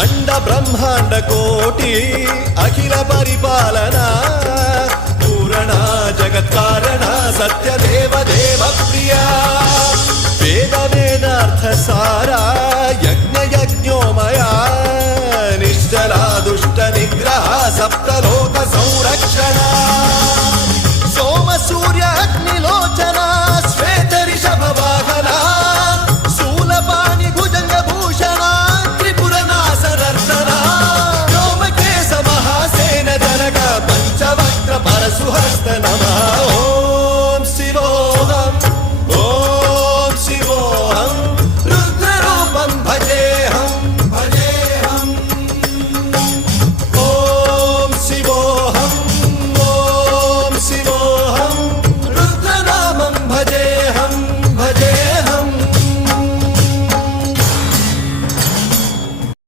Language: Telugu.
అండ బ్రహ్మాండ కోటి అఖిల పరిపాలన పూరణ జగత్కారణ సత్యదేవ దేవ ప్రియ వేద వేదార్థ సారా యజ్ఞ యజ్ఞోమయ